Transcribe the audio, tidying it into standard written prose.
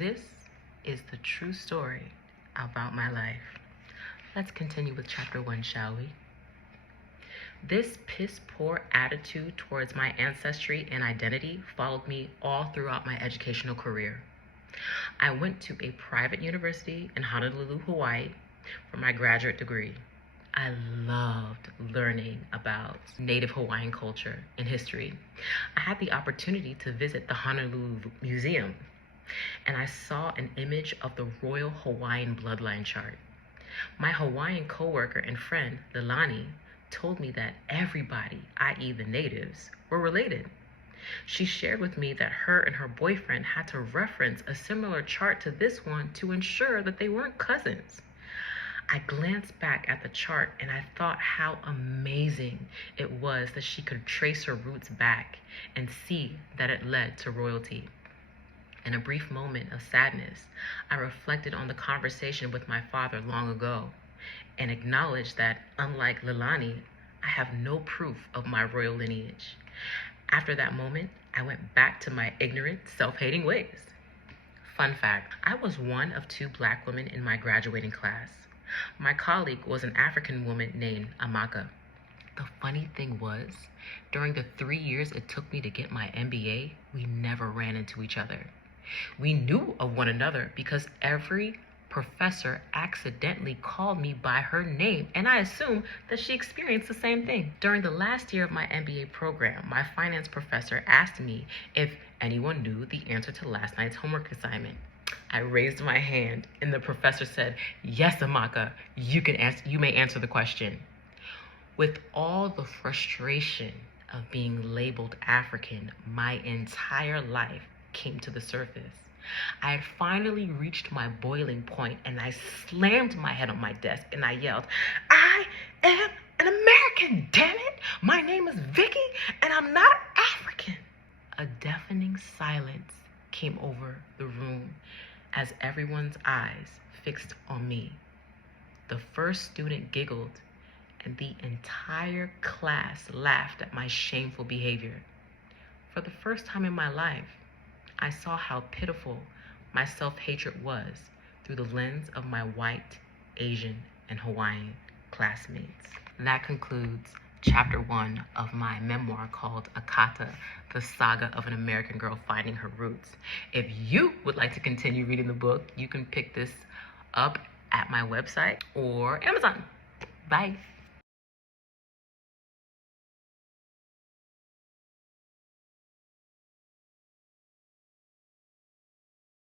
This is the true story about my life. Let's continue with chapter 1, shall we? This piss-poor attitude towards my ancestry and identity followed me all throughout my educational career. I went to a private university in Honolulu, Hawaii for my graduate degree. I loved learning about Native Hawaiian culture and history. I had the opportunity to visit the Honolulu Museum, and I saw an image of the Royal Hawaiian Bloodline Chart. My Hawaiian coworker and friend, Leilani, told me that everybody, i.e. the natives, were related. She shared with me that her and her boyfriend had to reference a similar chart to this one to ensure that they weren't cousins. I glanced back at the chart and I thought how amazing it was that she could trace her roots back and see that it led to royalty. In a brief moment of sadness, I reflected on the conversation with my father long ago and acknowledged that, unlike Leilani, I have no proof of my royal lineage. After that moment, I went back to my ignorant, self-hating ways. Fun fact, I was one of 2 Black women in my graduating class. My colleague was an African woman named Akata. The funny thing was, during the 3 years it took me to get my MBA, we never ran into each other. We knew of one another because every professor accidentally called me by her name, and I assumed that she experienced the same thing. During the last year of my MBA program, my finance professor asked me if anyone knew the answer to last night's homework assignment. I raised my hand, and the professor said, "Yes, Amaka, you may answer the question." With all the frustration of being labeled African, my entire life came to the surface. I had finally reached my boiling point, and I slammed my head on my desk and I yelled, "I am an American, damn it! My name is Vicky, and I'm not African." A deafening silence came over the room as everyone's eyes fixed on me. The first student giggled, and the entire class laughed at my shameful behavior. For the first time in my life, I saw how pitiful my self-hatred was through the lens of my white, Asian, and Hawaiian classmates. That concludes chapter 1 of my memoir called Akata, the saga of an American girl finding her roots. If you would like to continue reading the book, you can pick this up at my website or Amazon. Bye.